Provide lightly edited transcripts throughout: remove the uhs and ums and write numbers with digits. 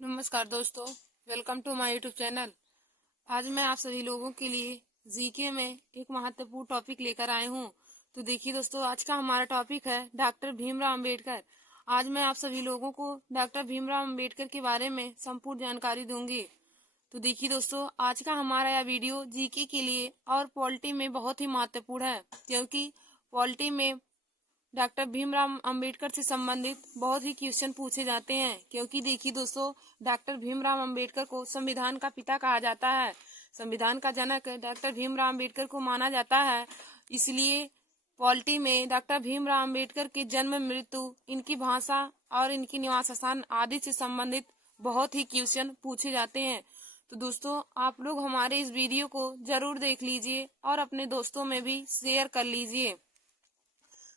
नमस्कार दोस्तों, welcome to my YouTube channel. आज मैं आप सभी लोगों के लिए जीके में एक महत्वपूर्ण टॉपिक लेकर आए हूँ। तो देखिए दोस्तों, आज का हमारा टॉपिक है डॉक्टर भीमराव अंबेडकर। आज मैं आप सभी लोगों को डॉक्टर भीमराव अंबेडकर के बारे में संपूर्ण जानकारी दूंगी। तो देखिए दोस्तों, आज का हमारा यह वीडियो जीके के लिए और पॉलिटी में बहुत ही महत्वपूर्ण है, क्योंकि पॉलिटी में डॉक्टर भीमराव अंबेडकर से संबंधित बहुत ही क्वेश्चन पूछे जाते हैं। क्योंकि देखिए दोस्तों, डॉक्टर भीमराव अंबेडकर को संविधान का पिता कहा जाता है। संविधान का जनक डॉक्टर भीमराव अंबेडकर को माना जाता है। इसलिए पॉलिटी में डॉक्टर भीमराव अंबेडकर के जन्म, मृत्यु, इनकी भाषा और इनकी निवास स्थान आदि से संबंधित बहुत ही क्वेश्चन पूछे जाते हैं। तो दोस्तों, आप लोग हमारे इस वीडियो को जरूर देख लीजिए और अपने दोस्तों में भी शेयर कर लीजिए।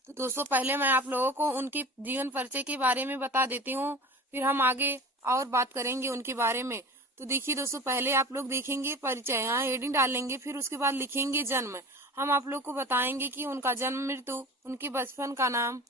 तो दोस्तों, पहले मैं आप लोगों को उनकी जीवन परिचय के बारे में बता देती हूँ, फिर हम आगे और बात करेंगे उनके बारे में। तो देखिए दोस्तों, पहले आप लोग देखेंगे परिचय, यहाँ हेडिंग डालेंगे, फिर उसके बाद लिखेंगे जन्म। हम आप लोग को बताएंगे कि उनका जन्म, मृत्यु, उनके बचपन का नाम,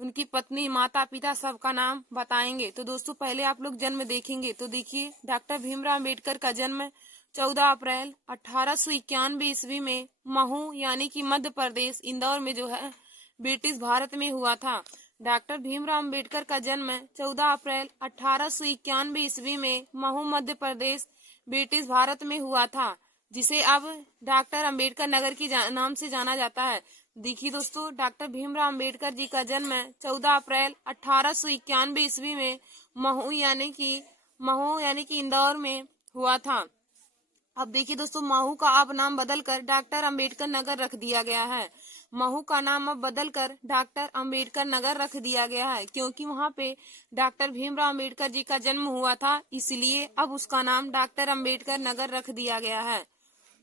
उनकी पत्नी, माता पिता, सबका नाम बताएंगे। तो दोस्तों, पहले आप लोग जन्म देखेंगे। तो देखिए, डॉक्टर भीमराव अम्बेडकर का जन्म 14 अप्रैल 1891 ईस्वी में महू यानी कि मध्य प्रदेश, इंदौर में जो है ब्रिटिश भारत में हुआ था। डॉक्टर भीमराव अंबेडकर का जन्म 14 अप्रैल 1891 ईस्वी में महू, मध्य प्रदेश, ब्रिटिश भारत में हुआ था, जिसे अब डॉक्टर अंबेडकर नगर की नाम से जाना जाता है। देखिए दोस्तों, डॉक्टर भीमराव अंबेडकर जी का जन्म 14 अप्रैल 1891 ईस्वी में महू यानी कि इंदौर में हुआ था। अब देखिए दोस्तों, महू का अब नाम बदलकर डॉक्टर अंबेडकर नगर रख दिया गया है। महू का नाम अब बदलकर डॉक्टर अंबेडकर नगर रख दिया गया है, क्योंकि वहाँ पे डॉक्टर भीमराव अंबेडकर जी का जन्म हुआ था, इसलिए अब उसका नाम डॉक्टर अंबेडकर नगर रख दिया गया है।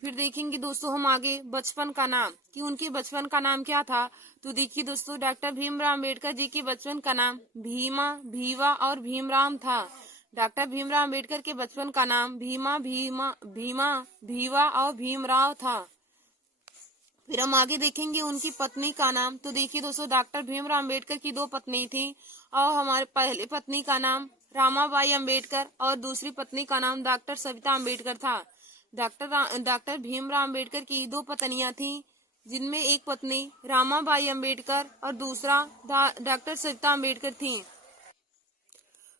फिर देखेंगे दोस्तों हम आगे बचपन का नाम, कि उनके बचपन का नाम क्या था। तो देखिए दोस्तों, डॉक्टर भीमराव अंबेडकर जी के बचपन का नाम भीमा, भीवा और भीमराम था। डॉक्टर भीमराव अंबेडकर के बचपन का नाम भीमा, भीवा और भीमराव था। फिर हम आगे देखेंगे उनकी पत्नी का नाम। तो देखिए दोस्तों, डॉक्टर भीमराव अंबेडकर की 2 पत्नी थी, और हमारे पहली पत्नी का नाम रामाबाई अंबेडकर और दूसरी पत्नी का नाम डॉक्टर सविता अंबेडकर था। डॉक्टर भीमराव अंबेडकर की 2 पत्नियां थीं, जिनमें एक पत्नी रामाबाई अंबेडकर और दूसरा डॉक्टर सविता अंबेडकर थी।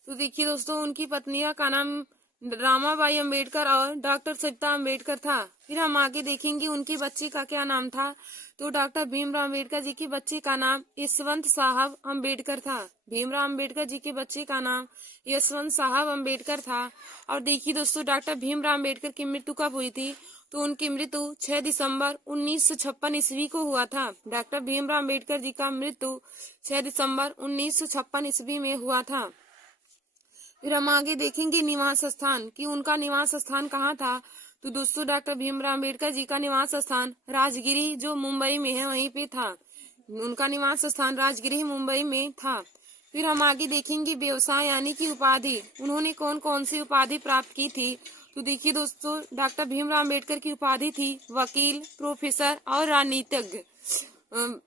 तो देखिए दोस्तों, उनकी पत्नियों का नाम रामाबाई अंबेडकर और डॉक्टर सविता अंबेडकर था। फिर हम आगे देखेंगे उनके बच्चे का क्या नाम था। तो डॉक्टर भीमराव अंबेडकर जी के बच्चे का नाम यशवंत साहब अंबेडकर था। भीमराव अंबेडकर जी के बच्चे का नाम यशवंत साहब अंबेडकर था। और देखिए दोस्तों, डॉक्टर भीमराव अंबेडकर की मृत्यु कब हुई थी। तो उनकी मृत्यु 6 दिसंबर 1956 ईस्वी को हुआ था। डॉक्टर भीमराव अंबेडकर जी का मृत्यु 6 दिसंबर 1956 ईस्वी में हुआ था। फिर हम आगे देखेंगे निवास स्थान, कि उनका निवास स्थान कहाँ था। तो दोस्तों, डॉक्टर भीमराव अंबेडकर जी का निवास स्थान राजगिरी, जो मुंबई में है, वहीं पे था। उनका निवास स्थान राजगिरी मुंबई में था। फिर हम आगे देखेंगे व्यवसाय यानी कि उपाधि, उन्होंने कौन कौन सी उपाधि प्राप्त की थी। तो देखिए दोस्तों, डॉक्टर भीमराव अंबेडकर की उपाधि थी वकील, प्रोफेसर और राजनीतिज्ञ।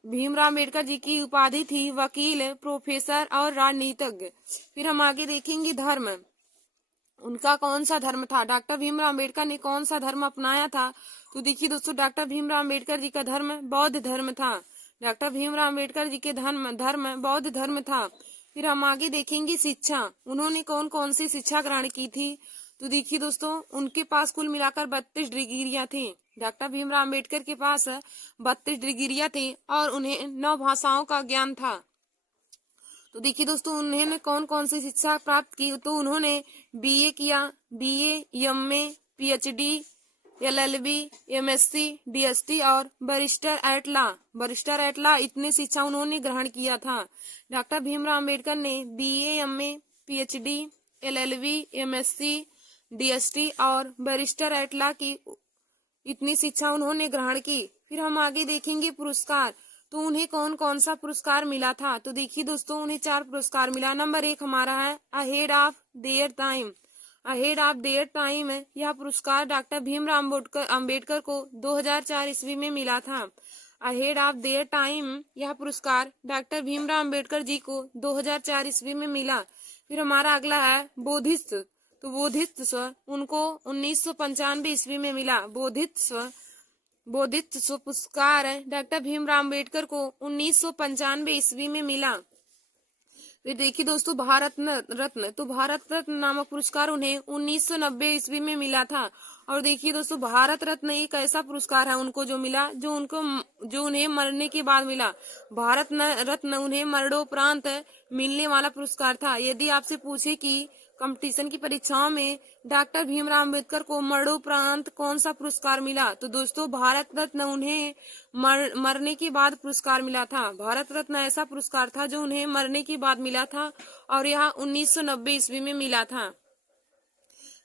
भीमराव अंबेडकर जी की उपाधि थी वकील, प्रोफेसर और राजनीतिज्ञ। फिर हम आगे देखेंगे धर्म, उनका कौन सा धर्म था, डॉक्टर भीमराव अंबेडकर ने कौन सा धर्म अपनाया था। तो देखिए दोस्तों, डॉक्टर भीमराव अंबेडकर जी का धर्म बौद्ध धर्म था। डॉक्टर भीमराव अंबेडकर जी के धर्म बौद्ध धर्म था। फिर हम आगे देखेंगे शिक्षा, उन्होंने कौन कौन सी शिक्षा ग्रहण की थी। तो देखिए दोस्तों, उनके पास कुल मिलाकर 32 डिग्रियां थी। डॉक्टर भीमराव अंबेडकर के पास 32 डिग्रियां थी और उन्हें 9 भाषाओं का ज्ञान था। तो देखिए दोस्तों, उन्होंने कौन कौन सी शिक्षा प्राप्त की। तो उन्होंने बीए किया, BA, MA, PhD, LLB, MSc, DST और बरिस्टर एट लॉ इतने शिक्षा उन्होंने ग्रहण किया था। डॉक्टर भीमराव अंबेडकर ने BA, MA, PhD, LLB, MSc, DST और बरिस्टर एट लॉ की इतनी शिक्षा उन्होंने ग्रहण की। फिर हम आगे देखेंगे पुरस्कार, तो उन्हें कौन कौन सा पुरस्कार मिला था। तो देखिए दोस्तों, उन्हें 4 पुरस्कार मिला। नंबर 1 हमारा है ahead of their time. Ahead of their time, यह पुरस्कार डॉक्टर भीमराव अंबेडकर को 2004 ईस्वी में मिला था। अहेड ऑफ देयर टाइम, यह पुरस्कार डॉक्टर भीमराव अंबेडकर जी को 2004 ईस्वी में मिला। फिर हमारा अगला है बोधिसत्व। तो बोधिसत्व उनको 1995 ईस्वी में मिला। बोधिसत्व पुरस्कार डॉक्टर भीमराव अम्बेडकर को 1995 ईस्वी में मिला। फिर देखिए दोस्तों भारत रत्न। तो भारत रत्न नामक पुरस्कार उन्हें 1990 ईस्वी में मिला था। और देखिए दोस्तों भारत रत्न एक ऐसा पुरस्कार है उनको जो मिला जो उन्हें मरने के बाद मिला। भारत रत्न उन्हें मरणोपरांत मिलने वाला पुरस्कार था। यदि आपसे पूछे कि कंपटीशन की परीक्षाओं में डॉक्टर भीमराव अम्बेडकर को मरणोपरांत कौन सा पुरस्कार मिला, तो दोस्तों भारत रत्न उन्हें मरने के बाद पुरस्कार मिला था। भारत रत्न ऐसा पुरस्कार था जो उन्हें मरने के बाद मिला था और यह 1990 ईस्वी में मिला था।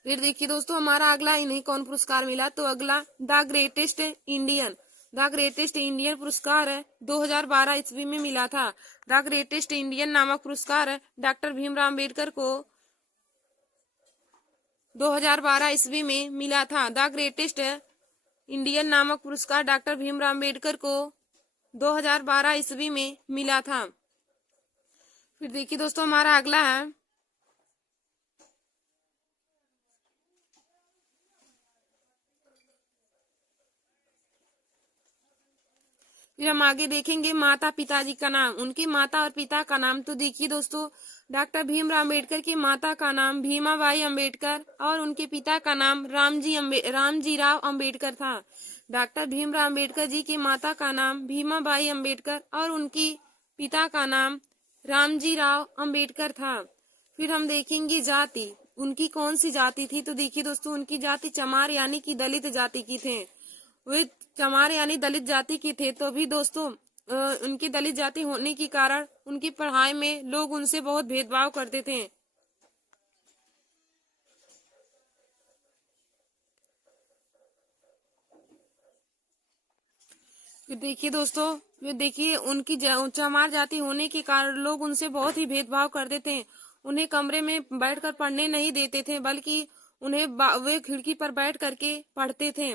फिर देखिए दोस्तों हमारा अगला इन्हें कौन पुरस्कार मिला, तो अगला द ग्रेटेस्ट इंडियन पुरस्कार 2012 ईस्वी में मिला था। द ग्रेटेस्ट इंडियन नामक पुरस्कार डॉक्टर भीमराव अम्बेडकर को 2012 ईस्वी में मिला था। द ग्रेटेस्ट इंडियन नामक पुरस्कार डॉक्टर भीमराव अम्बेडकर को 2012 ईस्वी में मिला था। फिर देखिए दोस्तों हमारा अगला है फिर हम आगे देखेंगे माता पिताजी का नाम, उनकी माता और पिता का नाम। तो देखिए दोस्तों डॉक्टर भीमराव अम्बेडकर की माता का नाम भीमाबाई अम्बेडकर और उनके पिता का नाम रामजी राव अम्बेडकर था। डॉक्टर भीमराव अम्बेडकर जी की माता का नाम भीमाबाई अम्बेडकर और उनकी पिता का नाम रामजी राव अम्बेडकर था। फिर हम देखेंगे जाति, उनकी कौन सी जाति थी, तो देखिए दोस्तों उनकी जाति चमार यानी कि दलित जाति की थे। वे चमार यानी दलित जाति के थे। तो भी दोस्तों उनकी दलित जाति होने के कारण उनकी पढ़ाई में लोग उनसे बहुत भेदभाव करते थे। देखिए दोस्तों उनकी चमार जाति होने के कारण लोग उनसे बहुत ही भेदभाव करते थे। उन्हें कमरे में बैठकर पढ़ने नहीं देते थे, बल्कि उन्हें वे खिड़की पर बैठ करके पढ़ते थे।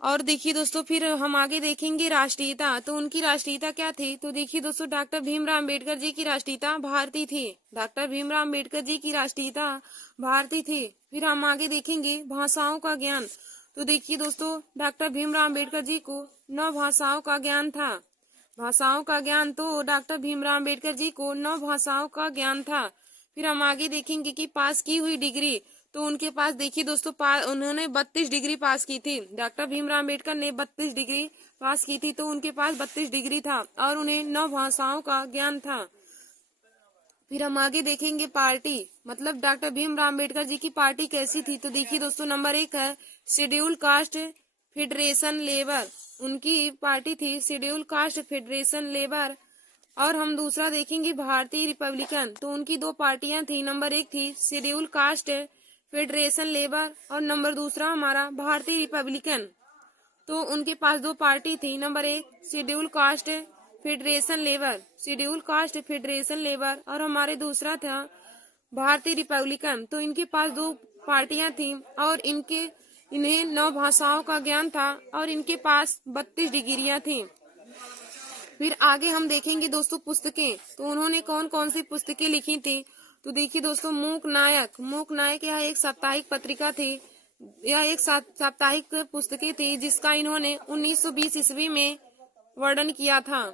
और देखिए दोस्तों फिर हम आगे देखेंगे राष्ट्रीयता। तो उनकी राष्ट्रीयता क्या थी, तो देखिए दोस्तों डॉक्टर भीमराव अम्बेडकर जी की राष्ट्रीयता भारतीय थी। डॉक्टर भीमराव अम्बेडकर जी की राष्ट्रीयता भारतीय थी। फिर हम आगे देखेंगे भाषाओं का ज्ञान। तो देखिए दोस्तों डॉक्टर भीमराव अम्बेडकर जी को 9 भाषाओं का ज्ञान था। भाषाओं का ज्ञान, तो डॉक्टर भीमराव अम्बेडकर जी को 9 भाषाओं का ज्ञान था। फिर हम आगे देखेंगे कि पास की हुई डिग्री। तो उनके पास देखिए दोस्तों उन्होंने 32 डिग्री पास की थी। डॉक्टर भीमराव अम्बेडकर ने 32 डिग्री पास की थी, तो उनके पास 32 डिग्री था और उन्हें 9 भाषाओं का ज्ञान था। फिर हम आगे देखेंगे पार्टी, मतलब डॉक्टर भीमराव अम्बेडकर जी की पार्टी कैसी थी। तो देखिए दोस्तों नंबर 1 है शेड्यूल कास्ट फेडरेशन लेबर। उनकी पार्टी थी शेड्यूल कास्ट फेडरेशन लेबर। और हम दूसरा देखेंगे भारतीय रिपब्लिकन। तो उनकी 2 पार्टियां थी, नंबर 1 थी शेड्यूल कास्ट फेडरेशन लेबर और नंबर दूसरा हमारा भारतीय रिपब्लिकन। तो उनके पास 2 पार्टी थी, number 1 schedule caste federation labour और हमारे दूसरा था भारतीय रिपब्लिकन। तो इनके पास 2 पार्टियां थी और इन्हें 9 भाषाओं का ज्ञान था और इनके पास 32 डिग्रियां थी। फिर आगे हम देखेंगे दोस्तों पुस्तकें। तो उन्होंने कौन कौन सी पुस्तकें लिखी थी, तो देखिए दोस्तों मूक नायक यह एक साप्ताहिक पत्रिका थी। यह एक साप्ताहिक पुस्तकें थी जिसका इन्होंने 1920 ईस्वी में वर्णन किया था।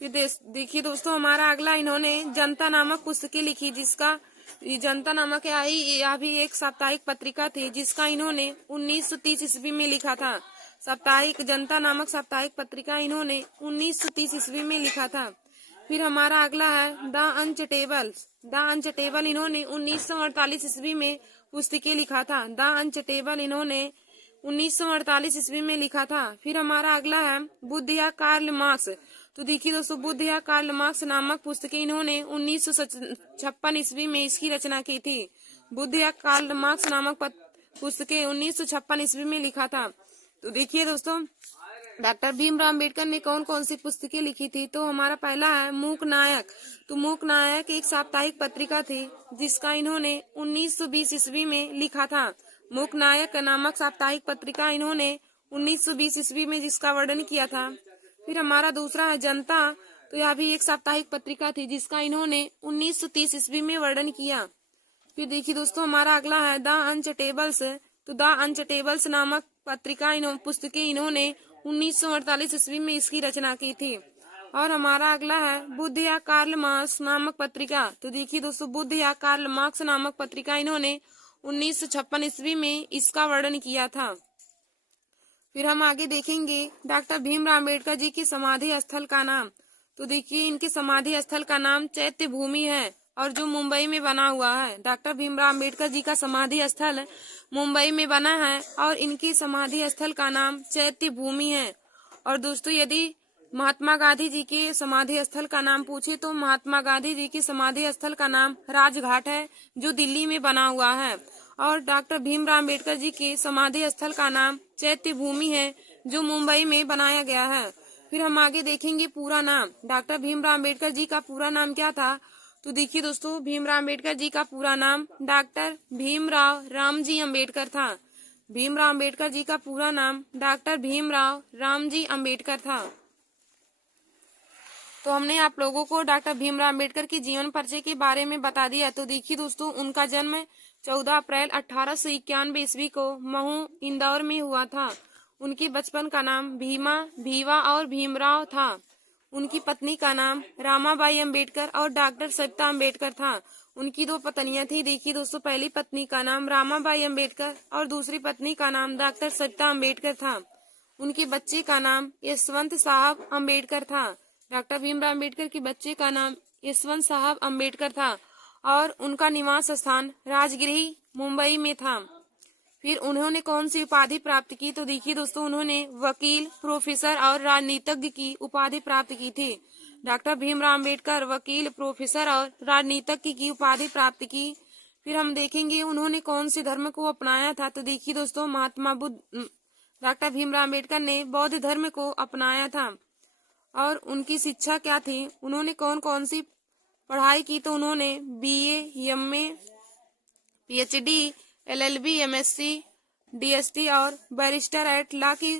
फिर देखिए दोस्तों हमारा अगला इन्होंने जनता नामक पुस्तकें लिखी, जिसका जनता नामक यह भी एक साप्ताहिक पत्रिका थी जिसका इन्होंने 1930 ईस्वी में लिखा था। जनता नामक साप्ताहिक पत्रिका इन्होंने 1930 ईस्वी में लिखा था। फिर हमारा अगला है द अनचटेबल इन्होंने 1948 ईस्वी में पुस्तकें लिखा था। द अनचटेबल इन्होंने 1948 ईस्वी में लिखा था। फिर हमारा अगला है बुद्ध या कार्ल मार्क्स। तो देखिए दोस्तों बुद्ध या कार्ल मार्क्स नामक पुस्तकें इन्होंने 1956 ईस्वी में इसकी रचना की थी। बुद्ध या कार्ल मार्क्स नामक पुस्तकें 1956 ईस्वी में लिखा था। तो देखिए दोस्तों डॉक्टर भीमराव अम्बेडकर ने कौन कौन सी पुस्तकें लिखी थी, तो हमारा पहला है मूक नायक। तो मूक नायक एक साप्ताहिक पत्रिका थी जिसका इन्होंने 1920 ईस्वी में लिखा था। मूक नायक नामक साप्ताहिक पत्रिका इन्होंने 1920 ईस्वी में जिसका वर्णन किया था। फिर हमारा दूसरा है जनता तो यह भी एक साप्ताहिक पत्रिका थी जिसका इन्होंने 1930 ईस्वी में वर्णन किया। फिर देखिए दोस्तों हमारा अगला है द अनचटेबल्स। तो द अनचटेबल्स नामक पत्रिका पुस्तकें इन्होंने 1948 ईस्वी में इसकी रचना की थी। और हमारा अगला है बुद्ध या कार्ल मार्क्स नामक पत्रिका। तो देखिए दोस्तों बुद्ध या कार्ल मार्क्स नामक पत्रिका इन्होंने 1956 ईस्वी में इसका वर्णन किया था। फिर हम आगे देखेंगे डॉक्टर भीमराव अम्बेडकर जी की समाधि स्थल का नाम। तो देखिए इनकी समाधि स्थल का नाम चैत्य भूमि है और जो मुंबई में बना हुआ है। डॉक्टर भीमराव अम्बेडकर जी का समाधि स्थल मुंबई में बना है और इनकी समाधि स्थल का नाम चैत्य भूमि है। और दोस्तों यदि महात्मा गांधी जी के समाधि स्थल का नाम पूछे तो महात्मा गांधी जी की समाधि स्थल का नाम राजघाट है जो दिल्ली में बना हुआ है। और डॉक्टर भीमराव अम्बेडकर जी के समाधि स्थल का नाम चैत्य भूमि है जो मुंबई में बनाया गया है। फिर हम आगे देखेंगे पूरा नाम। डॉक्टर भीमराव अम्बेडकर जी का पूरा नाम क्या था। तो देखिए दोस्तों भीमराव अम्बेडकर जी का पूरा नाम डॉक्टर भीमराव रामजी अम्बेडकर था। भीमराव अम्बेडकर जी का पूरा नाम डॉक्टर भीमराव रामजी अम्बेडकर था। तो हमने आप लोगों को डॉक्टर भीमराव अम्बेडकर की जीवन परिचय के बारे में बता दिया। तो देखिए दोस्तों उनका जन्म 14 अप्रैल 1891 ईस्वी को महू इंदौर में हुआ था। उनकी बचपन का नाम भीमा, भीवा और भीमराव था। उनकी पत्नी का नाम रामाबाई अम्बेडकर और डॉक्टर सविता अम्बेडकर था। उनकी दो पत्नियां थी। देखिए दोस्तों पहली पत्नी का नाम रामाबाई अम्बेडकर और दूसरी पत्नी का नाम डॉक्टर सविता अम्बेडकर था। उनके बच्चे का नाम यशवंत साहब अम्बेडकर था। डॉक्टर भीमराव अम्बेडकर के बच्चे का नाम यशवंत साहब अम्बेडकर था और उनका निवास स्थान राजगृह मुंबई में था। फिर उन्होंने कौन सी उपाधि प्राप्त की। तो देखिए दोस्तों उन्होंने वकील, प्रोफेसर और राजनीतिज्ञ की उपाधि प्राप्त की थी। डॉक्टर भीमराव अम्बेडकर वकील, प्रोफेसर और राजनीतिज्ञ की उपाधि प्राप्त की। फिर हम देखेंगे उन्होंने कौन से धर्म को अपनाया था। तो देखिए दोस्तों महात्मा बुद्ध डॉक्टर भीमराव अम्बेडकर ने बौद्ध धर्म को अपनाया था। और उनकी शिक्षा क्या थी, उन्होंने कौन कौन सी पढ़ाई की। तो उन्होंने BA, MA, PhD, LLB, MSc, DST और बैरिस्टर एट लॉ की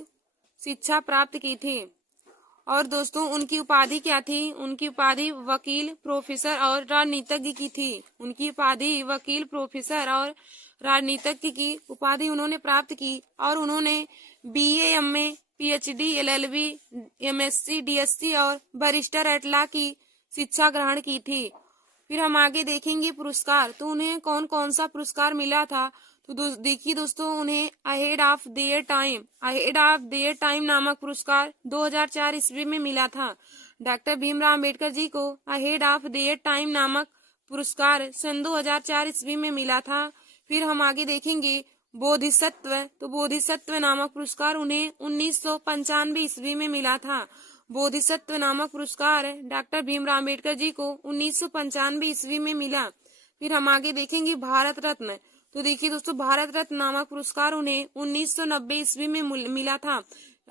शिक्षा प्राप्त की थी। और दोस्तों उनकी उपाधि क्या थी। उनकी उपाधि वकील, प्रोफेसर और राजनीतिज्ञ की थी। उनकी उपाधि वकील, प्रोफेसर और राजनीतिज्ञ की उपाधि उन्होंने प्राप्त की। और उन्होंने BA, MA, PhD, LLB, MSc, DST और बैरिस्टर एट लॉ की शिक्षा ग्रहण की थी। फिर हम आगे देखेंगे पुरस्कार। तो उन्हें कौन कौन सा पुरस्कार मिला था। तो देखिए दोस्तों उन्हें अहेड ऑफ देयर टाइम नामक पुरस्कार 2004 ईस्वी में मिला था। डॉक्टर भीमराव अम्बेडकर जी को अहेड ऑफ देयर टाइम नामक पुरस्कार सन 2004 ईस्वी में मिला था। फिर हम आगे देखेंगे बोधिसत्व। तो बोधिसत्व नामक पुरस्कार उन्हें 1995 ईस्वी में मिला था। बोधिसत्व नामक पुरस्कार डॉक्टर भीमराव अम्बेडकर जी को 1995 ईस्वी में मिला। फिर हम आगे देखेंगे भारत रत्न। तो देखिए दोस्तों भारत रत्न नामक पुरस्कार उन्हें 1990 ईस्वी में मिला था।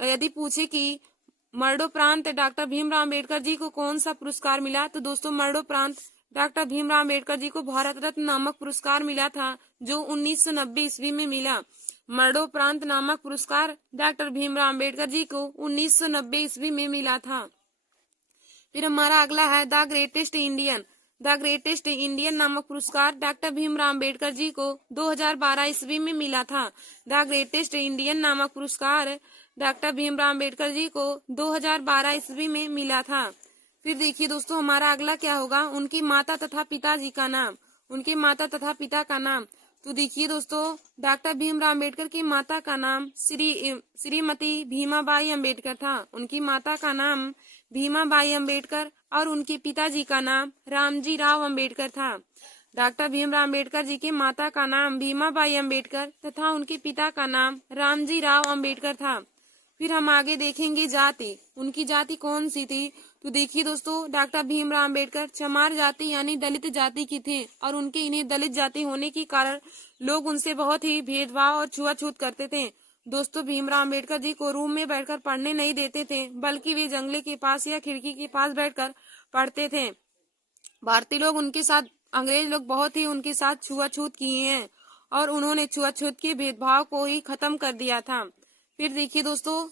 यदि पूछे कि मरणोपरांत डॉक्टर भीमराव अम्बेडकर जी को कौन सा पुरस्कार मिला। तो दोस्तों मरणोपरांत डॉक्टर भीमराव अम्बेडकर जी को भारत रत्न नामक पुरस्कार मिला था जो 1990 ईस्वी में मिला। मरणोपरांत नामक पुरस्कार डॉक्टर भीमराव अम्बेडकर जी को 1990 ईस्वी में मिला था। फिर हमारा अगला है द ग्रेटेस्ट इंडियन नामक पुरस्कार डॉक्टर भीमराव अम्बेडकर जी को 2012 ईस्वी में मिला था। द ग्रेटेस्ट इंडियन नामक पुरस्कार डॉक्टर भीमराव अम्बेडकर जी को 2012 ईस्वी में मिला था। फिर देखिए दोस्तों हमारा अगला क्या होगा, उनकी माता तथा पिताजी का नाम। उनके माता तथा पिता का नाम। तो देखिए दोस्तों डॉक्टर भीमराव अम्बेडकर की माता का नाम श्रीमती भीमाबाई अम्बेडकर था। उनकी माता का नाम भीमाबाई अम्बेडकर और उनके पिताजी का नाम रामजी राव अम्बेडकर था। डॉक्टर भीमराव अम्बेडकर जी के माता का नाम भीमाबाई अम्बेडकर तथा उनके पिता का नाम रामजी राव अम्बेडकर था। फिर हम आगे देखेंगे जाति। उनकी जाति कौन सी थी। तो देखिए दोस्तों डॉक्टर भीमराव अम्बेडकर चमार जाति यानी दलित जाति की थे और उनके इन्हें दलित जाति होने के कारण लोग उनसे बहुत ही भेदभाव और छुआछूत करते थे। दोस्तों भीमराव अम्बेडकर जी को रूम में बैठकर पढ़ने नहीं देते थे बल्कि वे जंगले के पास या खिड़की के पास बैठकर पढ़ते थे। भारतीय लोग उनके साथ, अंग्रेज लोग बहुत ही उनके साथ छुआछूत किए हैं और उन्होंने छुआछूत के भेदभाव को ही खत्म कर दिया था। फिर देखिए दोस्तों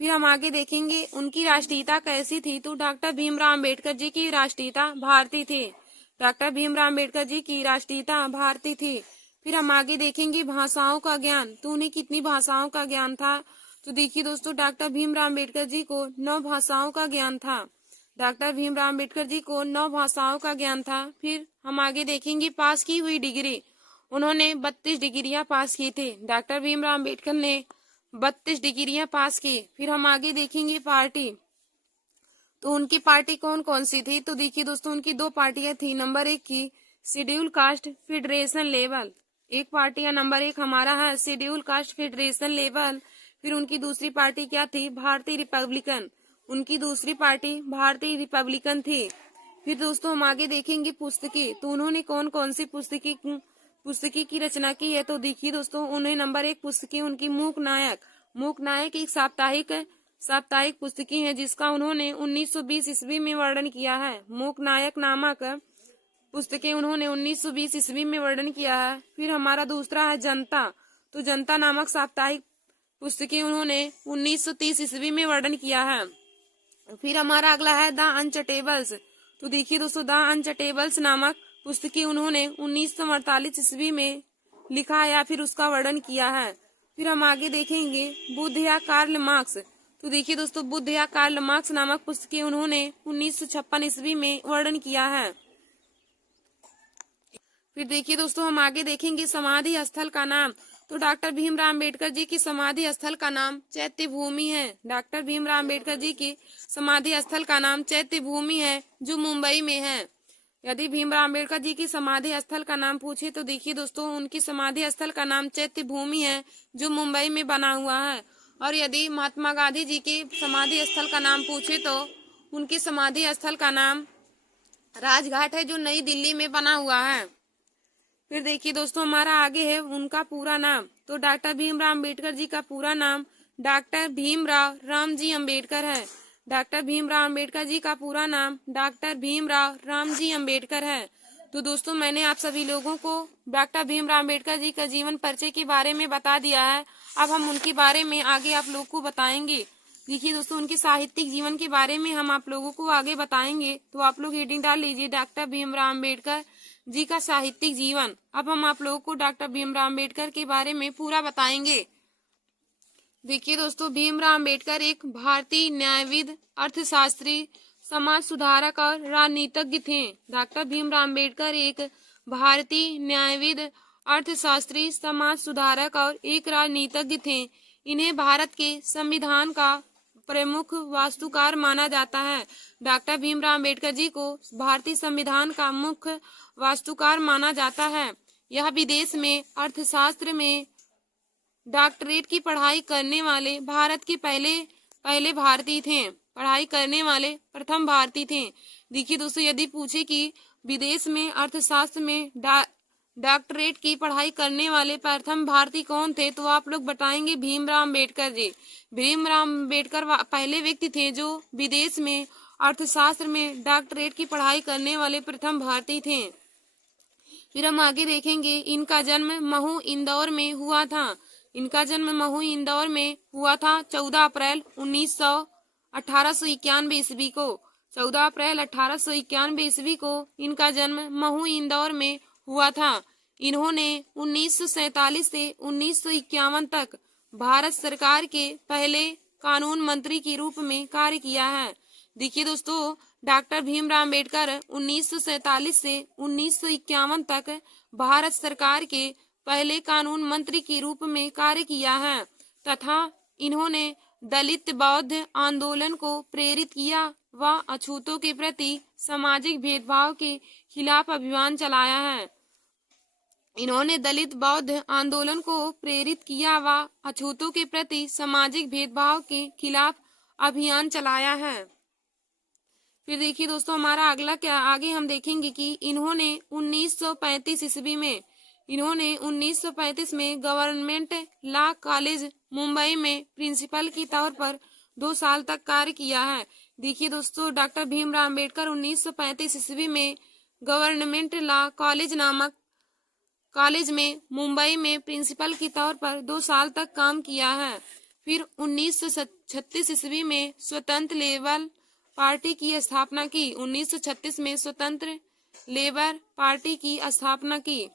फिर हम आगे देखेंगे उनकी राष्ट्रीयता कैसी थी। तो डॉक्टर भीमराव अंबेडकर जी की राष्ट्रीयता भारतीय थी। डॉक्टर भीमराव अंबेडकर जी की राष्ट्रीयता भारतीय थी। फिर हम आगे देखेंगे भाषाओं का ज्ञान। तो उन्हें कितनी भाषाओं का ज्ञान था। तो देखिए दोस्तों, डॉक्टर भीमराव अंबेडकर जी को 9 भाषाओं का ज्ञान था। डॉक्टर भीमराव अंबेडकर जी को 9 भाषाओं का ज्ञान था। फिर हम आगे देखेंगे पास की हुई डिग्री। उन्होंने 32 डिग्रियां पास की थी। डॉक्टर भीमराव अंबेडकर ने 32 डिग्रियां पास की। फिर हम आगे देखेंगे पार्टी। तो उनकी पार्टी कौन कौन सी थी। तो देखिए दोस्तों, उनकी 2 पार्टियां थी। नंबर 1 की शेड्यूल कास्ट फेडरेशन लेवल। एक पार्टी का नंबर 1 हमारा है शेड्यूल कास्ट फेडरेशन लेवल। फिर उनकी दूसरी पार्टी क्या थी, भारतीय रिपब्लिकन। उनकी दूसरी पार्टी भारतीय रिपब्लिकन थी। फिर दोस्तों हम आगे देखेंगे पुस्तकें। तो उन्होंने कौन कौन सी पुस्तकें की रचना की है। तो देखिए दोस्तों, उन्हें नंबर 1 पुस्तकें उनकी मूक नायक एक साप्ताहिक पुस्तकें है, जिसका उन्होंने 1920 ईस्वी में वर्णन किया है। मूक नायक नामक पुस्तकें उन्होंने 1920 ईस्वी में वर्णन किया है। फिर हमारा दूसरा है जनता। तो जनता नामक साप्ताहिक पुस्तकें उन्होंने 1930 ईस्वी में वर्णन किया है। फिर हमारा अगला है द अनचटेबल्स। तो देखिए दोस्तों, द अनचटेबल्स नामक पुस्तकें उन्होंने 1948 ईस्वी में लिखा है या फिर उसका वर्णन किया है। फिर हम आगे देखेंगे बुद्ध या कार्ल मार्क्स। तो देखिए दोस्तों, बुद्ध या कार्ल मार्क्स नामक पुस्तकें उन्होंने 1956 ईस्वी में वर्णन किया है। फिर देखिए दोस्तों, हम आगे देखेंगे समाधि स्थल का नाम। तो डॉक्टर भीमराव अंबेडकर जी की समाधि स्थल का नाम चैत्य भूमि है। डॉक्टर भीमराव अंबेडकर जी की समाधि स्थल का नाम चैत्य भूमि है, जो मुंबई में है। यदि भीमराव अंबेडकर जी की समाधि स्थल का नाम पूछे तो देखिए दोस्तों, उनकी समाधि स्थल का नाम चैत्य भूमि है, जो मुंबई में बना हुआ है। और यदि महात्मा गांधी जी की समाधि स्थल का नाम पूछे तो उनकी समाधि स्थल का नाम राजघाट है, जो नई दिल्ली में बना हुआ है। फिर देखिए दोस्तों, हमारा आगे है उनका पूरा नाम। तो डॉक्टर भीमराव अंबेडकर जी का पूरा नाम डॉक्टर भीमराव रामजी अंबेडकर है। डॉक्टर भीमराव अंबेडकर जी का पूरा नाम डॉक्टर भीमराव रामजी अंबेडकर है। तो दोस्तों, मैंने आप सभी लोगों को डॉक्टर भीमराव अंबेडकर जी का जीवन परिचय के बारे में बता दिया है। अब हम उनके बारे में आगे आप लोग को बताएंगे। देखिए दोस्तों, उनके साहित्यिक जीवन के बारे में हम आप लोगों को आगे बताएंगे। तो आप लोग हेडिंग डाल लीजिए डॉक्टर भीमराव अंबेडकर जी का साहित्यिक जीवन। अब हम आप लोगों को डॉक्टर भीमराव अंबेडकर के बारे में पूरा बताएंगे। देखिए दोस्तों, भीमराव अंबेडकर एक भारतीय न्यायविद, अर्थशास्त्री, समाज सुधारक और राजनीतिज्ञ थे। डॉक्टर भीमराव अंबेडकर एक भारतीय न्यायविद, अर्थशास्त्री, समाज सुधारक और एक राजनीतिज्ञ थे। इन्हें भारत के संविधान का प्रमुख वास्तुकार माना जाता है। डॉक्टर भीमराव अंबेडकर जी को भारतीय संविधान का मुख्य वास्तुकार माना जाता है। यह विदेश में अर्थशास्त्र में डॉक्टरेट की पढ़ाई करने वाले भारत के पहले भारतीय थे। पढ़ाई करने वाले प्रथम भारतीय थे। देखिए दोस्तों, यदि पूछे कि विदेश में अर्थशास्त्र में डॉक्टरेट की पढ़ाई करने वाले प्रथम भारतीय कौन थे, तो आप लोग बताएंगे भीमराव अंबेडकर जी। भीमराव अंबेडकर पहले व्यक्ति थे जो विदेश में अर्थशास्त्र में डॉक्टरेट की पढ़ाई करने वाले प्रथम भारतीय थे। फिर हम आगे देखेंगे इनका जन्म महू इंदौर में हुआ था। इनका जन्म महू इंदौर में हुआ था 14 अप्रैल 1891 ईस्वी को। 14 अप्रैल 1891 ईस्वी को इनका जन्म महू इंदौर में हुआ था। इन्होंने 1947 से 1951 तक भारत सरकार के पहले कानून मंत्री के रूप में कार्य किया है। देखिए दोस्तों, डॉक्टर भीमराव अंबेडकर 1947 से 1951 तक भारत सरकार के पहले कानून मंत्री के रूप में कार्य किया है तथा इन्होंने दलित बौद्ध आंदोलन को प्रेरित किया व अछूतों के प्रति सामाजिक भेदभाव के खिलाफ अभियान चलाया है। इन्होंने दलित बौद्ध आंदोलन को प्रेरित किया व अछूतों के प्रति सामाजिक भेदभाव के खिलाफ अभियान चलाया है। फिर देखिए दोस्तों, हमारा अगला क्या आगे हम देखेंगे कि इन्होंने 1935 में गवर्नमेंट लॉ कॉलेज मुंबई में प्रिंसिपल के तौर पर 2 साल तक कार्य किया है। देखिए दोस्तों, डॉक्टर भीमराव अंबेडकर 1935 ईस्वी में गवर्नमेंट लॉ कॉलेज नामक कॉलेज में मुंबई में प्रिंसिपल के तौर पर 2 साल तक काम किया है। फिर 1936 ईस्वी में स्वतंत्र लेबर पार्टी की स्थापना की। 1936 में स्वतंत्र लेबर पार्टी की स्थापना की।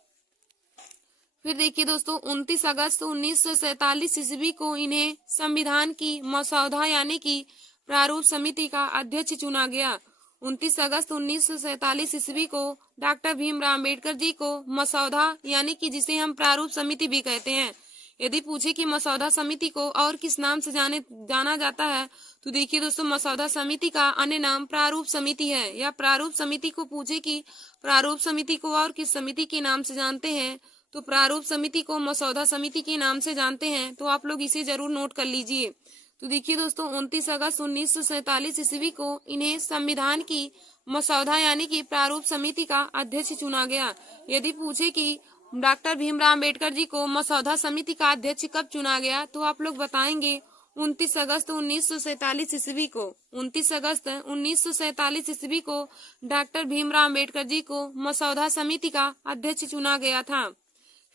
फिर देखिए दोस्तों 29 अगस्त 1947 ईस्वी को इन्हें संविधान की मसौदा यानी कि प्रारूप समिति का अध्यक्ष चुना गया। 29 अगस्त 1947 ईस्वी को डॉक्टर भीमराव अम्बेडकर जी को मसौदा यानी कि जिसे हम प्रारूप समिति भी कहते हैं। यदि पूछे कि मसौदा समिति को और किस नाम से जाना जाता है तो देखिए दोस्तों मसौदा समिति का अन्य नाम प्रारूप समिति है। या प्रारूप समिति को पूछे कि प्रारूप समिति को और किस समिति के नाम से जानते हैं तो प्रारूप समिति को मसौदा समिति के नाम से जानते हैं। तो आप लोग इसे जरूर नोट कर लीजिए। तो देखिए दोस्तों 29 अगस्त 1947 ईस्वी को इन्हें संविधान की मसौदा यानी कि प्रारूप समिति का अध्यक्ष चुना गया। यदि पूछे कि डॉक्टर भीमराव अम्बेडकर जी को मसौदा समिति का अध्यक्ष कब चुना गया तो आप लोग बताएंगे 29 अगस्त 1947 ईस्वी को। 29 अगस्त 1947 ईस्वी को डॉक्टर भीमराव अम्बेडकर जी को मसौदा समिति का अध्यक्ष चुना गया था।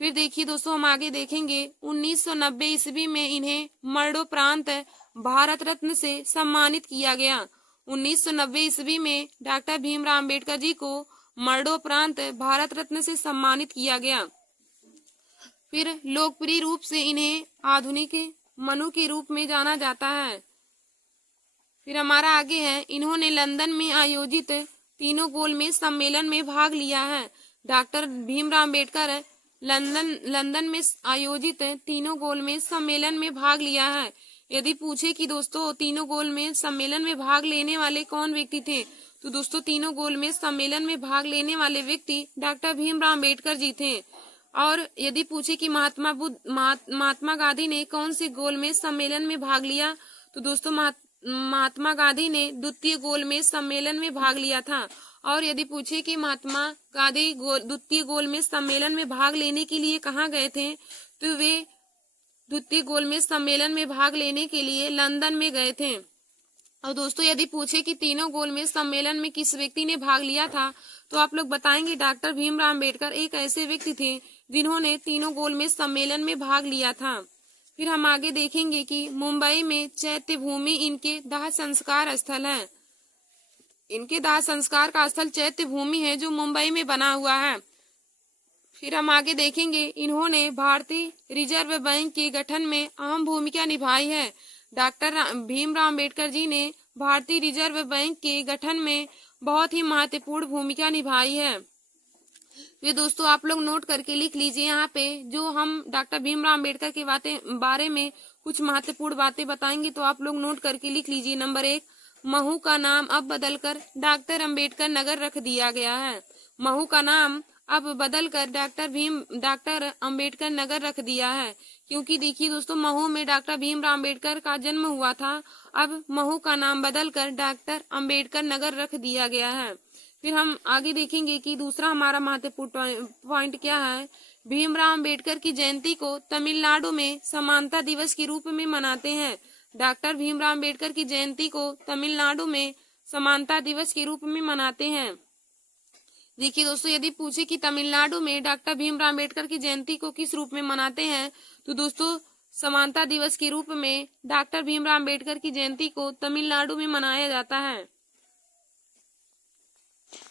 फिर देखिए दोस्तों हम आगे देखेंगे 1990 ईस्वी में इन्हें मरणोपरांत भारत रत्न से सम्मानित किया गया। 1990 ईस्वी में डॉक्टर भीमराव अम्बेडकर जी को मरणोपरांत भारत रत्न से सम्मानित किया गया। फिर लोकप्रिय रूप से इन्हें आधुनिक मनु के रूप में जाना जाता है। फिर हमारा आगे है इन्होंने लंदन में आयोजित तीनों गोलमेज सम्मेलन में भाग लिया है। डॉक्टर भीमराव अम्बेडकर लंदन में आयोजित तीनों गोलमेज सम्मेलन में भाग लिया है। यदि पूछे कि दोस्तों तीनों गोलमेज सम्मेलन में भाग लेने वाले कौन व्यक्ति थे तो दोस्तों तीनों गोलमेज सम्मेलन में भाग लेने वाले व्यक्ति डॉक्टर भीमराव अम्बेडकर जी थे। और यदि पूछे कि महात्मा गांधी ने कौन से गोलमेज सम्मेलन में भाग लिया तो दोस्तों महात्मा गांधी ने द्वितीय गोलमेज सम्मेलन में भाग लिया था। और यदि पूछे कि महात्मा गांधी द्वितीय गोलमेज सम्मेलन में भाग लेने के लिए कहाँ गए थे तो वे द्वितीय गोलमेज सम्मेलन में भाग लेने के लिए लंदन में गए थे। और दोस्तों यदि पूछे कि तीनों गोलमेज सम्मेलन में किस व्यक्ति ने भाग लिया था तो आप लोग बताएंगे डॉक्टर भीमराव अम्बेडकर एक ऐसे व्यक्ति थे जिन्होंने तीनों गोलमेज सम्मेलन में भाग लिया था। फिर हम आगे देखेंगे कि मुंबई में चैत्य भूमि इनके दाह संस्कार स्थल है। इनके दाह संस्कार का स्थल चैत्य भूमि है जो मुंबई में बना हुआ है। फिर हम आगे देखेंगे इन्होंने भारतीय रिजर्व बैंक के गठन में अहम भूमिका निभाई है। डॉक्टर भीमराव अम्बेडकर जी ने भारतीय रिजर्व बैंक के गठन में बहुत ही महत्वपूर्ण भूमिका निभाई है। ये दोस्तों आप लोग नोट करके लिख लीजिए। यहाँ पे जो हम डॉक्टर भीमराव अम्बेडकर के बारे में कुछ महत्वपूर्ण बातें बताएंगे तो आप लोग नोट करके लिख लीजिए। नंबर 1, महू का नाम अब बदलकर डॉक्टर अम्बेडकर नगर रख दिया गया है। महू का नाम अब बदलकर डॉक्टर अम्बेडकर नगर रख दिया है क्योंकि देखिए दोस्तों महू में डॉक्टर भीमराव अम्बेडकर का जन्म हुआ था। अब महू का नाम बदलकर डॉक्टर अम्बेडकर नगर रख दिया गया है। फिर हम आगे देखेंगे कि दूसरा हमारा महत्वपूर्ण पॉइंट क्या है। भीमराव अम्बेडकर की जयंती को तमिलनाडु में समानता दिवस के रूप में मनाते हैं। डॉक्टर भीमराव अम्बेडकर की जयंती को तमिलनाडु में समानता दिवस के रूप में मनाते हैं। देखिए दोस्तों यदि पूछे कि तमिलनाडु में डॉक्टर भीमराव अम्बेडकर की जयंती को किस रूप में मनाते हैं तो दोस्तों समानता दिवस के रूप में डॉक्टर भीमराव अम्बेडकर की जयंती को तमिलनाडु में मनाया जाता है।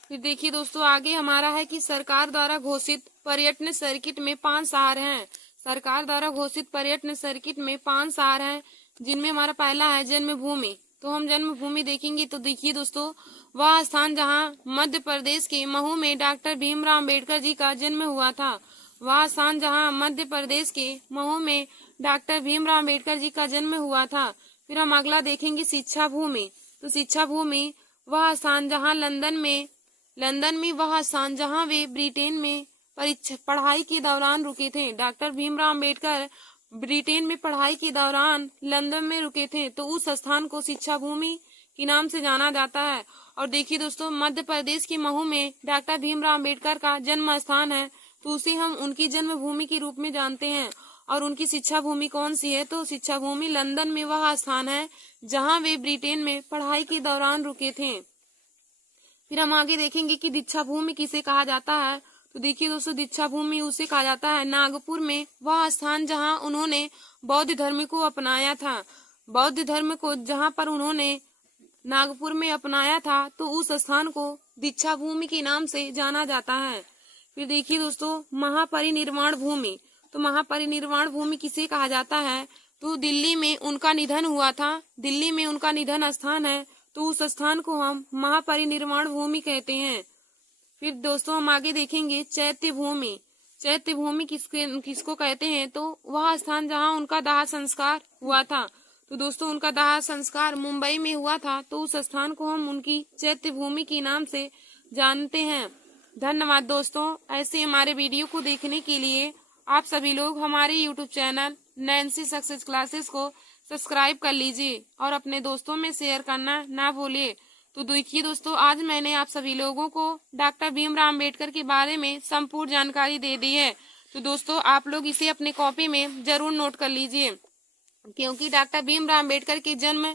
फिर देखिए दोस्तों आगे हमारा है कि सरकार द्वारा घोषित पर्यटन सर्किट में 5 शहर हैं। सरकार द्वारा घोषित पर्यटन सर्किट में 5 शहर हैं जिनमें हमारा पहला है जन्मभूमि। तो हम जन्मभूमि देखेंगे तो देखिए दोस्तों वह स्थान जहां मध्य प्रदेश के महू में डॉक्टर भीमराव अम्बेडकर जी का जन्म हुआ था। वह स्थान जहां मध्य प्रदेश के महू में डॉक्टर भीमराव अम्बेडकर जी का जन्म हुआ था। फिर हम अगला देखेंगे शिक्षा भूमि। तो शिक्षा भूमि वह स्थान जहां लंदन में वह स्थान जहां वे ब्रिटेन में पढ़ाई के दौरान रुके थे। डॉक्टर भीमराव अम्बेडकर ब्रिटेन में पढ़ाई के दौरान लंदन में रुके थे तो उस स्थान को शिक्षा भूमि के नाम से जाना जाता है। और देखिए दोस्तों मध्य प्रदेश के महू में डॉक्टर भीमराव अम्बेडकर का जन्म स्थान है तो उसे हम उनकी जन्मभूमि के रूप में जानते हैं। और उनकी शिक्षा भूमि कौन सी है तो शिक्षा भूमि लंदन में वह स्थान है जहां वे ब्रिटेन में पढ़ाई के दौरान रुके थे। फिर हम आगे देखेंगे कि दीक्षा भूमि किसे कहा जाता है तो देखिए दोस्तों, दीक्षा भूमि उसे कहा जाता है। नागपुर में वह स्थान जहां उन्होंने बौद्ध धर्म को अपनाया था। बौद्ध धर्म को जहां पर उन्होंने नागपुर में अपनाया था, तो उस स्थान को दीक्षा भूमि के नाम से जाना जाता है। फिर देखिए दोस्तों, महापरिनिर्वाण भूमि। तो महापरिनिर्वाण भूमि किसे कहा जाता है? तो दिल्ली में उनका निधन हुआ था, दिल्ली में उनका निधन स्थान है, तो उस स्थान को हम महापरिनिर्वाण भूमि कहते हैं। फिर दोस्तों हम आगे देखेंगे चैत्य भूमि। चैत्य भूमि किसको कहते हैं? तो वह स्थान जहां उनका दाह संस्कार हुआ था। तो दोस्तों उनका दाह संस्कार मुंबई में हुआ था, तो उस स्थान को हम उनकी चैत्य भूमि के नाम से जानते हैं। धन्यवाद दोस्तों। ऐसे हमारे वीडियो को देखने के लिए आप सभी लोग हमारे YouTube channel Nancy success classes को सब्सक्राइब कर लीजिए और अपने दोस्तों में शेयर करना ना भूलिए। तो देखिए दोस्तों, आज मैंने आप सभी लोगों को डॉक्टर भीमराव अम्बेडकर के बारे में संपूर्ण जानकारी दे दी है। तो दोस्तों आप लोग इसे अपने कॉपी में जरूर नोट कर लीजिए, क्योंकि डॉक्टर भीमराव अम्बेडकर के जन्म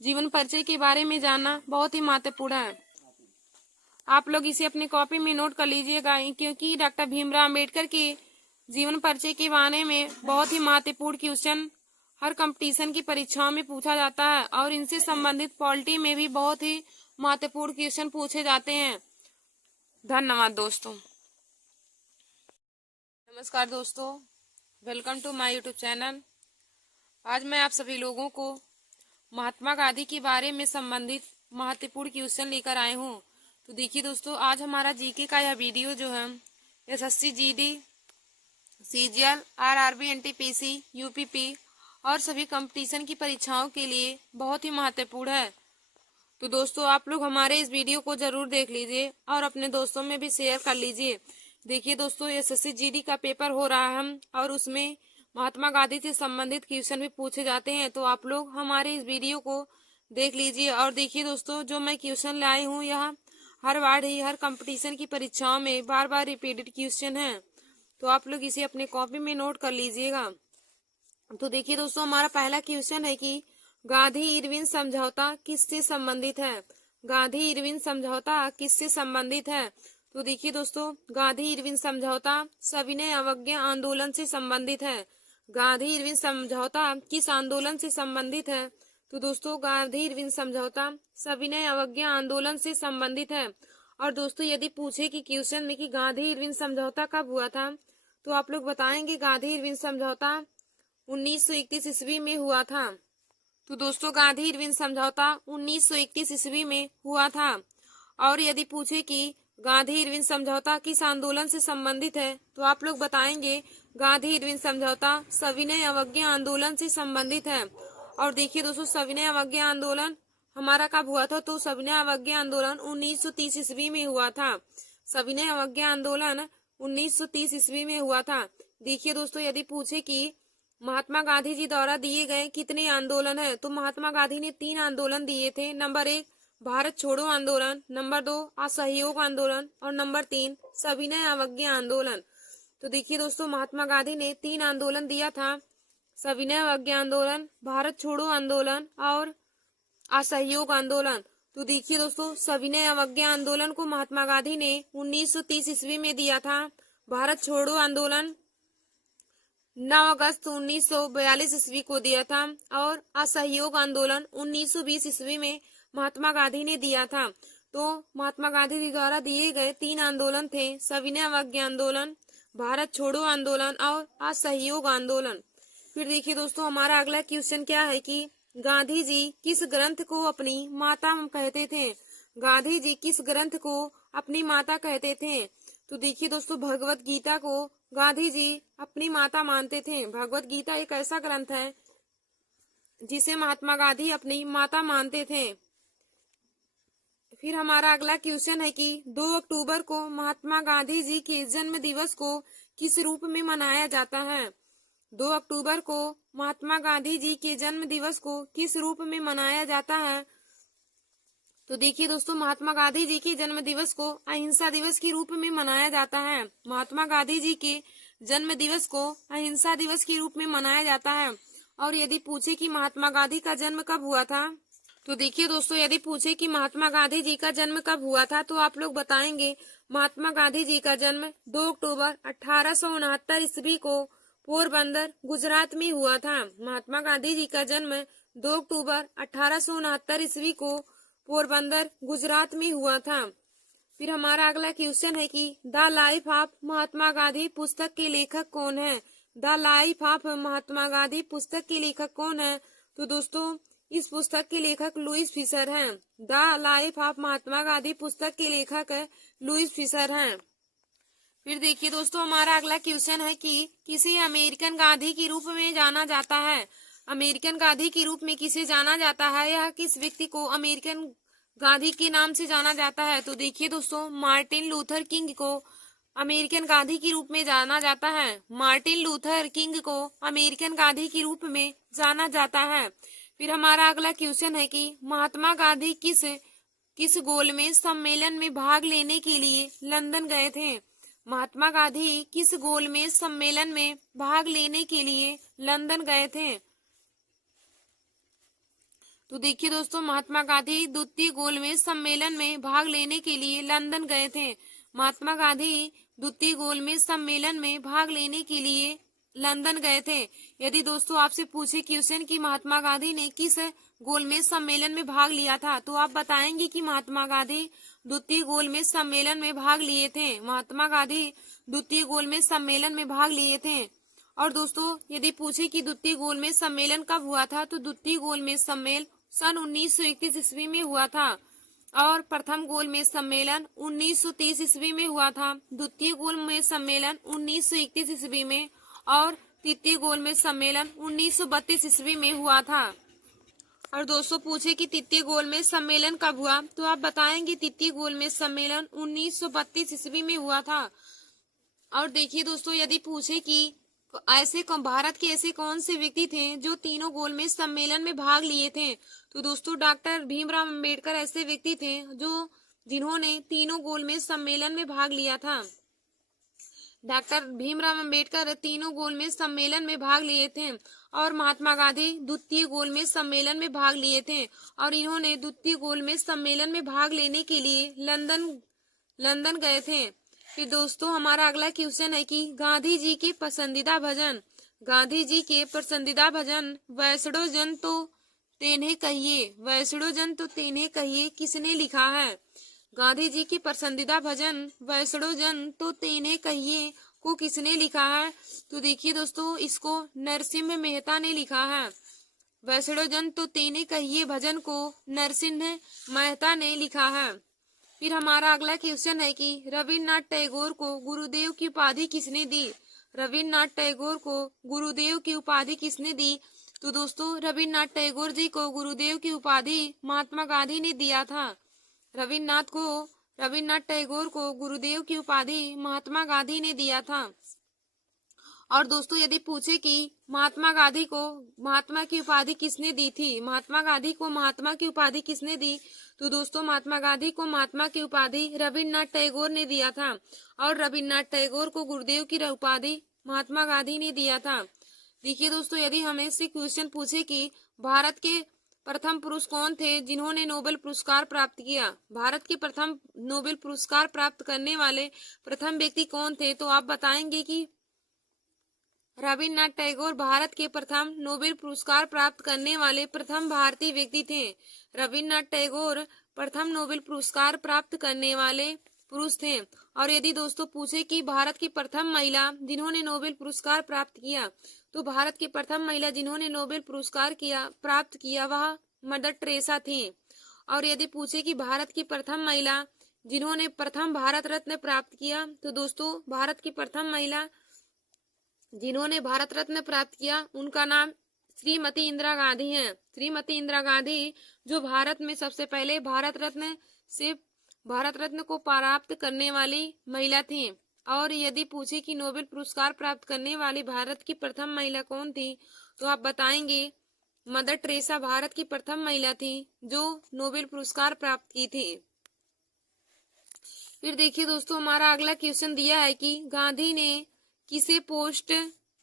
जीवन परिचय के बारे में जानना बहुत ही महत्वपूर्ण है। आप लोग इसे अपने कॉपी में नोट कर लीजिएगा, क्योंकि डॉक्टर भीमराव अम्बेडकर के जीवन परिचय के बारे में बहुत ही महत्वपूर्ण क्वेश्चन हर कंपटीशन की परीक्षाओं में पूछा जाता है और इनसे संबंधित पॉलिटी में भी बहुत ही महत्वपूर्ण क्वेश्चन पूछे जाते हैं। धन्यवाद दोस्तों। नमस्कार दोस्तों, welcome to my YouTube channel. आज मैं आप सभी लोगों को महात्मा गांधी के बारे में संबंधित महत्वपूर्ण क्वेश्चन लेकर आए हूँ। तो देखिए दोस्तों, आज हमारा जीके का यह वीडियो जो है SSC GD, CGL, RRB, NTPC, UPP और सभी कंपटीशन की परीक्षाओं के लिए बहुत ही महत्वपूर्ण है। तो दोस्तों आप लोग हमारे इस वीडियो को जरूर देख लीजिए और अपने दोस्तों में भी शेयर कर लीजिए। देखिए दोस्तों, एसएससी जीडी का पेपर हो रहा है और उसमें महात्मा गांधी से संबंधित क्वेश्चन भी पूछे जाते हैं। तो आप लोग हमारे इस वीडियो को देख लीजिए। और देखिए दोस्तों, जो मैं क्वेश्चन लाई हूँ यह हर बार ही हर कंपटीशन की परीक्षाओं में बार बार रिपीटेड क्वेश्चन है, तो आप लोग इसे अपने कॉपी में नोट कर लीजिएगा। तो देखिए दोस्तों, हमारा पहला क्वेश्चन है कि गांधी इरविन समझौता किससे संबंधित है? गांधी इरविन समझौता किससे संबंधित है? तो देखिए दोस्तों, गांधी इरविन समझौता सविनय अवज्ञा आंदोलन से संबंधित है। गांधी इरविन समझौता किस आंदोलन से संबंधित है? तो दोस्तों गांधी इरविन समझौता सविनय अवज्ञा आंदोलन से संबंधित है। और दोस्तों यदि पूछे कि क्वेश्चन में कि गांधी इरविन समझौता कब हुआ था, तो आप लोग बताएंगे गांधी इरविन समझौता 1931 ईस्वी में हुआ था। तो दोस्तों गांधी इरविन समझौता 1931 ईस्वी में हुआ था। और यदि पूछे कि गांधी इरविन समझौता किस आंदोलन से संबंधित है, तो आप लोग बताएंगे गांधी इरविन समझौता सविनय अवज्ञा आंदोलन से संबंधित है। और देखिए दोस्तों, सविनय अवज्ञा आंदोलन हमारा कब हुआ था? तो सविनय अवज्ञा आंदोलन 1930 ईस्वी में हुआ था। सविनय अवज्ञा आंदोलन 1930 ईस्वी में हुआ था। देखिए दोस्तों, यदि पूछे कि महात्मा गांधी जी द्वारा दिए गए कितने आंदोलन है, तो महात्मा गांधी ने 3 आंदोलन दिए थे। नंबर 1 भारत छोड़ो आंदोलन, नंबर 2 असहयोग आंदोलन और नंबर 3 सविनय अवज्ञा आंदोलन। तो देखिए दोस्तों, महात्मा गांधी ने 3 आंदोलन दिया था, सविनय अवज्ञा आंदोलन, भारत छोड़ो आंदोलन और असहयोग आंदोलन। तो देखिए दोस्तों, सविनय अवज्ञा आंदोलन को महात्मा गांधी ने 1930 ईस्वी में दिया था। भारत छोड़ो आंदोलन 9 अगस्त 1942 ईस्वी को दिया था और असहयोग आंदोलन 1920 ईस्वी में महात्मा गांधी ने दिया था। तो महात्मा गांधी जी द्वारा दिए गए 3 आंदोलन थे, सविनय अवज्ञा आंदोलन, भारत छोड़ो आंदोलन और असहयोग आंदोलन। फिर देखिए दोस्तों, हमारा अगला क्वेश्चन क्या है कि गांधी जी किस ग्रंथ को अपनी माता कहते थे? गांधी जी किस ग्रंथ को अपनी माता कहते थे? तो देखिए दोस्तों, भगवत गीता को गांधी जी अपनी माता मानते थे। भगवत गीता एक ऐसा ग्रंथ है जिसे महात्मा गांधी अपनी माता मानते थे। फिर हमारा अगला क्वेश्चन है कि 2 अक्टूबर को महात्मा गांधी जी के जन्म दिवस को किस रूप में मनाया जाता है? 2 अक्टूबर को महात्मा गांधी जी के जन्म दिवस को किस रूप में मनाया जाता है? तो देखिए दोस्तों, महात्मा गांधी जी के जन्म दिवस को अहिंसा दिवस के रूप में मनाया जाता है। महात्मा गांधी जी के जन्म दिवस को अहिंसा दिवस के रूप में मनाया जाता है। और यदि पूछे कि महात्मा गांधी का जन्म कब हुआ था, तो देखिए दोस्तों, यदि पूछे कि महात्मा गांधी जी का जन्म कब हुआ था, तो आप लोग बताएंगे महात्मा गांधी जी का जन्म 2 अक्टूबर 1869 ईस्वी को पोरबंदर गुजरात में हुआ था। महात्मा गांधी जी का जन्म 2 अक्टूबर 1869 ईस्वी को पोरबंदर गुजरात में हुआ था। फिर हमारा अगला क्वेश्चन है कि the life of Mahatma Gandhi पुस्तक के लेखक कौन है। The life of Mahatma Gandhi पुस्तक के लेखक कौन है। तो दोस्तों इस पुस्तक के लेखक लुईस फिशर हैं। The life of Mahatma Gandhi पुस्तक के लेखक लुईस फिशर हैं। फिर देखिए दोस्तों हमारा अगला क्वेश्चन है कि किसे अमेरिकन गांधी के रूप में जाना जाता है। अमेरिकन गांधी के रूप में किसे जाना जाता है, यह किस व्यक्ति को अमेरिकन गांधी के नाम से जाना जाता है। तो देखिए दोस्तों मार्टिन लूथर किंग को अमेरिकन गांधी के रूप में जाना जाता है। मार्टिन लूथर किंग को अमेरिकन गांधी के रूप में जाना जाता है। फिर हमारा अगला क्वेश्चन है कि महात्मा गांधी किस गोलमेज सम्मेलन में भाग लेने के लिए लंदन गए थे। महात्मा गांधी किस गोलमेज सम्मेलन में भाग लेने के लिए लंदन गए थे। तो देखिए दोस्तों महात्मा गांधी द्वितीय गोलमेज सम्मेलन में भाग लेने के लिए लंदन गए थे। महात्मा गांधी द्वितीय गोलमेज सम्मेलन में भाग लेने के लिए लंदन गए थे। यदि दोस्तों आपसे पूछे क्वेश्चन कि महात्मा गांधी ने किस गोलमेज सम्मेलन में भाग लिया था, तो आप बताएंगे कि महात्मा गांधी द्वितीय गोलमेज सम्मेलन में भाग लिए थे। महात्मा गांधी द्वितीय गोलमेज सम्मेलन में भाग लिए थे। और दोस्तों यदि पूछे कि द्वितीय गोलमेज सम्मेलन कब हुआ था, तो द्वितीय गोलमेज सम्मेलन सन 1931 ईस्वी में हुआ था और प्रथम गोलमेज सम्मेलन 1930 ईस्वी में हुआ था। द्वितीय गोलमेज सम्मेलन 1931 ईस्वी में और तृतीय गोलमेज सम्मेलन 1932 ईस्वी में हुआ था। और दोस्तों पूछे कि तृतीय गोलमेज सम्मेलन कब हुआ, तो आप बताएंगे तृतीय गोलमेज सम्मेलन 1932 ईस्वी में हुआ था। और देखिए दोस्तों यदि पूछे कि भारत के ऐसे कौन से व्यक्ति थे जो तीनों गोलमेज सम्मेलन में भाग लिए थे, तो दोस्तों डॉक्टर भीमराव अंबेडकर ऐसे व्यक्ति थे जिन्होंने तीनों गोलमेज सम्मेलन में भाग लिया था। डॉक्टर भीमराव अंबेडकर तीनों गोलमेज सम्मेलन में भाग लिए थे और महात्मा गांधी द्वितीय गोलमेज सम्मेलन में भाग लिए थे और इन्होंने द्वितीय गोलमेज सम्मेलन में भाग लेने के लिए लंदन गए थे। फिर दोस्तों हमारा अगला क्वेश्चन है कि गांधी जी के पसंदीदा भजन। गांधी जी के पसंदीदा भजन वैष्णो जन तो तेन्हे कहिए। वैष्णो जन तो तेन्हे कहिए किसने लिखा है। गांधी जी की पसंदीदा भजन वैष्णो जन तो तेन्हे कहिए को किसने लिखा है। तो देखिए दोस्तों इसको नरसिंह मेहता ने लिखा है। वैष्णो जन तो तेन्हे कहिए भजन को नरसिंह मेहता ने लिखा है। फिर हमारा अगला क्वेश्चन है कि रविन्द्रनाथ टैगोर को गुरुदेव की उपाधि किसने दी। रविन्द्रनाथ टैगोर को गुरुदेव की उपाधि किसने दी। तो दोस्तों रविन्द्रनाथ टैगोर जी को गुरुदेव की उपाधि महात्मा गांधी ने दिया था। रविन्द्रनाथ टैगोर को गुरुदेव की उपाधि महात्मा गांधी ने दिया था। और दोस्तों यदि पूछे कि महात्मा गांधी को महात्मा की उपाधि किसने दी थी, महात्मा गांधी को महात्मा की उपाधि किसने दी, तो दोस्तों महात्मा गांधी को महात्मा की उपाधि रविन्द्रनाथ टैगोर ने दिया था और रविन्द्रनाथ टैगोर को गुरुदेव की उपाधि महात्मा गांधी ने दिया था। देखिए दोस्तों यदि हमें से क्वेश्चन पूछे कि भारत के प्रथम पुरुष कौन थे जिन्होंने नोबेल पुरस्कार प्राप्त किया, भारत के प्रथम नोबेल पुरस्कार प्राप्त करने वाले प्रथम व्यक्ति कौन थे, तो आप बताएंगे कि रविन्द्रनाथ टैगोर भारत के प्रथम नोबेल पुरस्कार प्राप्त करने वाले प्रथम भारतीय व्यक्ति थे। रविन्द्रनाथ टैगोर प्रथम नोबेल पुरस्कार प्राप्त करने वाले पुरुष थे। और यदि दोस्तों पूछे कि भारत की प्रथम महिला जिन्होंने नोबेल पुरस्कार प्राप्त किया, तो भारत की प्रथम महिला जिन्होंने नोबेल पुरस्कार प्राप्त किया वह मदर टेरेसा थी। और यदि पूछे कि भारत की प्रथम महिला जिन्होंने प्रथम भारत रत्न प्राप्त किया, तो दोस्तों भारत की प्रथम महिला जिन्होंने भारत रत्न प्राप्त किया उनका नाम श्रीमती इंदिरा गांधी है। श्रीमती इंदिरा गांधी जो भारत में सबसे पहले भारत रत्न को प्राप्त करने वाली महिला थी। और यदि पूछे कि नोबेल पुरस्कार प्राप्त करने वाली भारत की प्रथम महिला कौन थी, तो आप बताएंगे मदर टेरेसा भारत की प्रथम महिला थी जो नोबेल पुरस्कार प्राप्त की थी। फिर देखिए दोस्तों हमारा अगला क्वेश्चन दिया है कि गांधी ने किसे पोस्ट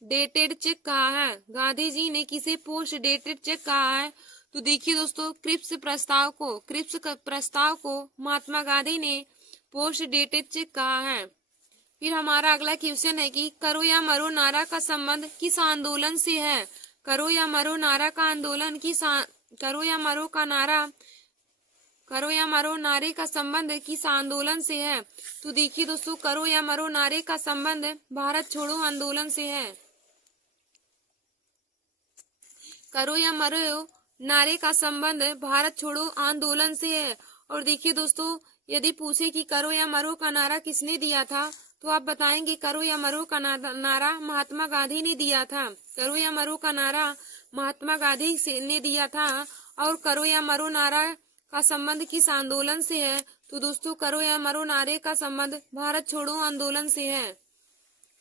डेटेड चेक कहा है। गांधी जी ने किसे पोस्ट डेटेड चेक कहा है, तो देखिए दोस्तों क्रिप्स प्रस्ताव को महात्मा गांधी ने पोस्ट डेटेड चेक कहा है। फिर हमारा अगला क्वेश्चन है कि करो या मरो नारा का संबंध किस आंदोलन से है। करो या मरो नारा का आंदोलन करो या मरो का नारा करो या मरो नारे का संबंध किस आंदोलन से है। तो देखिए दोस्तों, करो या मरो नारे का संबंध भारत छोड़ो आंदोलन से है। करो या मरो नारे का संबंध भारत छोड़ो आंदोलन से है। और देखिए दोस्तों, यदि पूछे कि करो या मरो का नारा किसने दिया था, तो आप बताएंगे करो या मरो का नारा महात्मा गांधी ने दिया था। करो या मरो का नारा महात्मा गांधी ने दिया था। और करो या मरो नारा का संबंध किस आंदोलन से है। तो दोस्तों, करो या मरो नारे का संबंध भारत छोड़ो आंदोलन से है।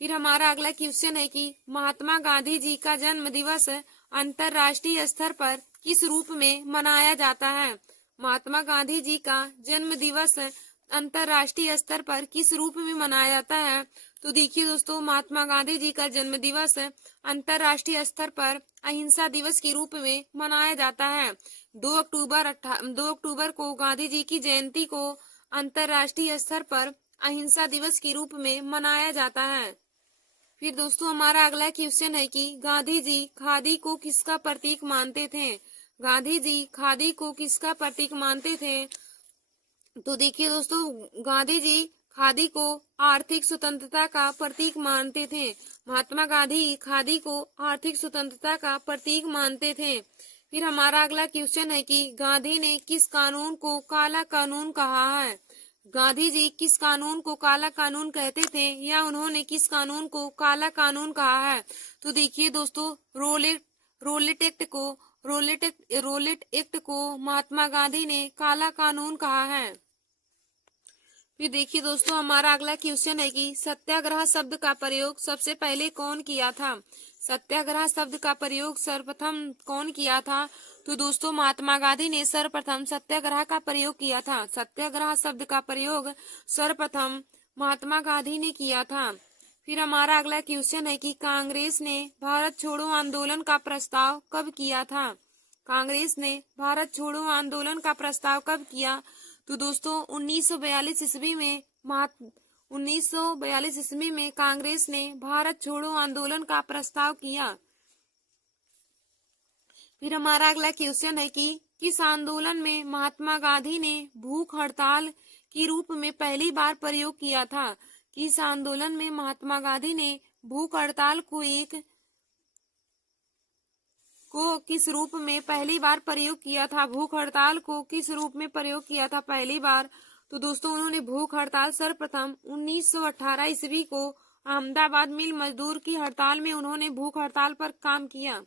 फिर हमारा अगला क्वेश्चन है कि महात्मा गांधी जी का जन्म दिवस अंतर्राष्ट्रीय स्तर पर किस रूप में मनाया जाता है। महात्मा गांधी जी का जन्म दिवस अंतर्राष्ट्रीय स्तर पर किस रूप में मनाया जाता है। तो देखिए दोस्तों, महात्मा गांधी जी का जन्म दिवस अंतर्राष्ट्रीय स्तर पर अहिंसा दिवस के रूप में मनाया जाता है। 2 अक्टूबर को गांधी जी की जयंती को अंतर्राष्ट्रीय स्तर पर अहिंसा दिवस के रूप में मनाया जाता है। फिर दोस्तों, हमारा अगला क्वेश्चन है कि गांधी जी खादी को किसका प्रतीक मानते थे। गांधी जी खादी को किसका प्रतीक मानते थे। तो देखिए दोस्तों, गांधी जी खादी को आर्थिक स्वतंत्रता का प्रतीक मानते थे। महात्मा गांधी खादी को आर्थिक स्वतंत्रता का प्रतीक मानते थे। फिर हमारा अगला क्वेश्चन है कि गांधी ने किस कानून को काला कानून कहा है। गांधी जी किस कानून को काला कानून कहते थे, या उन्होंने किस कानून को काला कानून कहा है। तो देखिए दोस्तों, रोलेट एक्ट को महात्मा गांधी ने काला कानून कहा है। फिर देखिए दोस्तों, हमारा अगला क्वेश्चन है कि सत्याग्रह शब्द का प्रयोग सबसे पहले कौन किया था। सत्याग्रह शब्द का प्रयोग सर्वप्रथम कौन किया था। तो दोस्तों, महात्मा गांधी ने सर्वप्रथम सत्याग्रह का प्रयोग किया था। सत्याग्रह शब्द का प्रयोग सर्वप्रथम महात्मा गांधी ने किया था। फिर हमारा अगला क्वेश्चन है कि कांग्रेस ने भारत छोड़ो आंदोलन का प्रस्ताव कब किया था। कांग्रेस ने भारत छोड़ो आंदोलन का प्रस्ताव कब किया। तो दोस्तों, 1942 ईस्वी में कांग्रेस ने भारत छोड़ो आंदोलन का प्रस्ताव किया। फिर हमारा अगला क्वेश्चन है कि किस आंदोलन में महात्मा गांधी ने भूख हड़ताल के रूप में पहली बार प्रयोग किया था। किस आंदोलन में महात्मा गांधी ने भूख हड़ताल को किस रूप में पहली बार प्रयोग किया था। भूख हड़ताल को किस रूप में प्रयोग किया था पहली बार। तो दोस्तों, उन्होंने भूख हड़ताल सर्वप्रथम 1918 ईस्वी को अहमदाबाद मिल मजदूर की हड़ताल में उन्होंने भूख हड़ताल पर काम किया।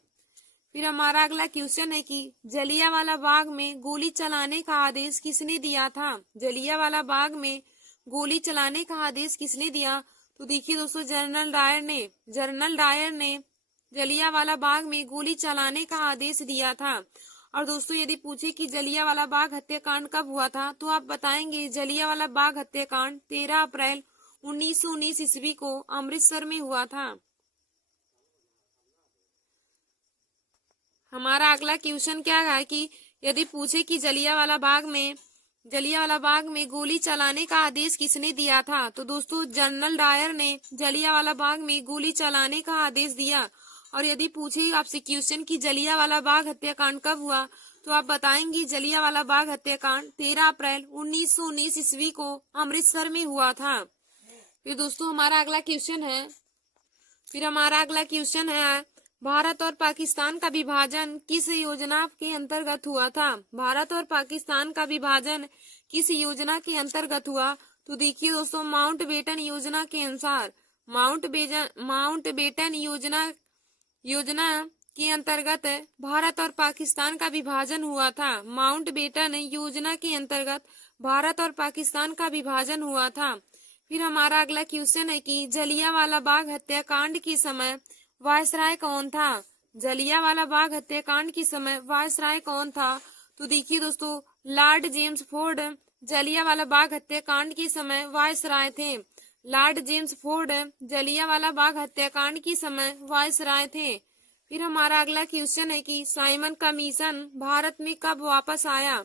फिर हमारा अगला क्वेश्चन है कि जलियांवाला बाग में गोली चलाने का आदेश किसने दिया था। जलियांवाला बाग में गोली चलाने का आदेश किसने दिया। तो देखिए दोस्तों, जनरल डायर ने जलियांवाला बाग में गोली चलाने का आदेश दिया था। और दोस्तों, यदि पूछे कि जलियांवाला बाग हत्याकांड कब हुआ था, तो आप बताएंगे जलियांवाला बाग हत्याकांड 13 अप्रैल 1919 ईस्वी को अमृतसर में हुआ था। हमारा अगला क्वेश्चन क्या है कि यदि पूछे कि जलियांवाला बाग में गोली चलाने का आदेश किसने दिया था। तो दोस्तों, जनरल डायर ने जलियांवाला बाग में गोली चलाने का आदेश दिया। और यदि पूछे आपसे क्वेश्चन कि जलियांवाला बाग हत्याकांड कब हुआ, तो आप बताएंगे जलियांवाला बाग हत्याकांड 13 अप्रैल 1919 ईस्वी को अमृतसर में हुआ था। फिर दोस्तों, हमारा अगला क्वेश्चन है भारत और पाकिस्तान का विभाजन किस योजना के अंतर्गत हुआ था। भारत और पाकिस्तान का विभाजन किस योजना के अंतर्गत हुआ। तो देखिए दोस्तों, माउंटबेटन योजना के अनुसार माउंटबेटन योजना के अंतर्गत भारत और पाकिस्तान का विभाजन हुआ था। माउंटबेटन योजना के अंतर्गत भारत और पाकिस्तान का विभाजन हुआ था। फिर हमारा अगला क्वेश्चन है कि जलियांवाला बाग हत्याकांड के समय वायसराय कौन था। जलियांवाला बाग हत्याकांड के समय वायसराय कौन था। तो देखिए दोस्तों, Lord James Ford Jallianwala Bagh हत्याकांड के समय वायसराय थे। Lord James Ford Jallianwala Bagh हत्याकांड के समय वायसराय थे। फिर हमारा अगला क्वेश्चन है कि साइमन कमीशन भारत में कब वापस आया।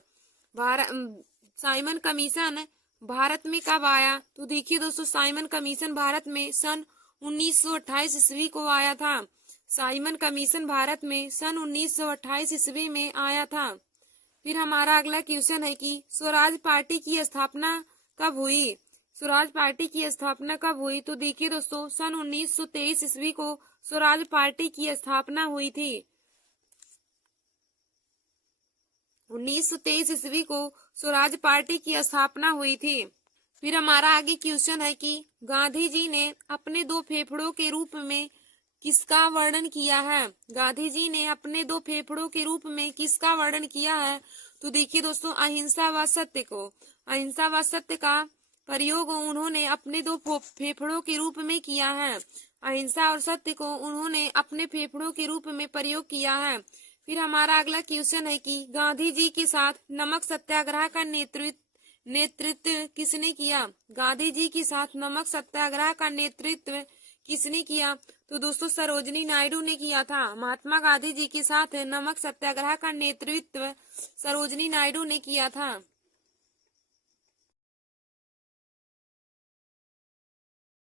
साइमन कमीशन भारत में कब आया? तो देखिए दोस्तों, साइमन कमीशन भारत में सन 1928 ईस्वी को आया था। साइमन कमीशन भारत में सन 1928 ईस्वी में आया था। फिर हमारा अगला क्वेश्चन है कि स्वराज पार्टी की स्थापना कब हुई? स्वराज पार्टी की स्थापना कब हुई? तो देखिए दोस्तों, सन 1923 ईस्वी को स्वराज पार्टी की स्थापना हुई थी। 1923 ईस्वी को स्वराज पार्टी की स्थापना हुई थी। फिर हमारा आगे क्वेश्चन है कि गांधी जी ने अपने दो फेफड़ों के रूप में किसका वर्णन किया है? गांधी जी ने अपने दो फेफड़ों के रूप में किसका वर्णन किया है? तो देखिए दोस्तों, अहिंसा व सत्य को। अहिंसा व सत्य का प्रयोग उन्होंने अपने दो फेफड़ों के रूप में किया है। अहिंसा और सत्य को उन्होंने अपने फेफड़ों के रूप में प्रयोग किया है। फिर हमारा अगला क्वेश्चन है कि गांधी जी के साथ नमक सत्याग्रह का नेतृत्व किसने किया? गांधी जी के साथ नमक सत्याग्रह का नेतृत्व किसने किया? तो दोस्तों, सरोजिनी नायडू ने किया था। महात्मा गांधी जी के साथ नमक सत्याग्रह का नेतृत्व सरोजिनी नायडू ने किया था।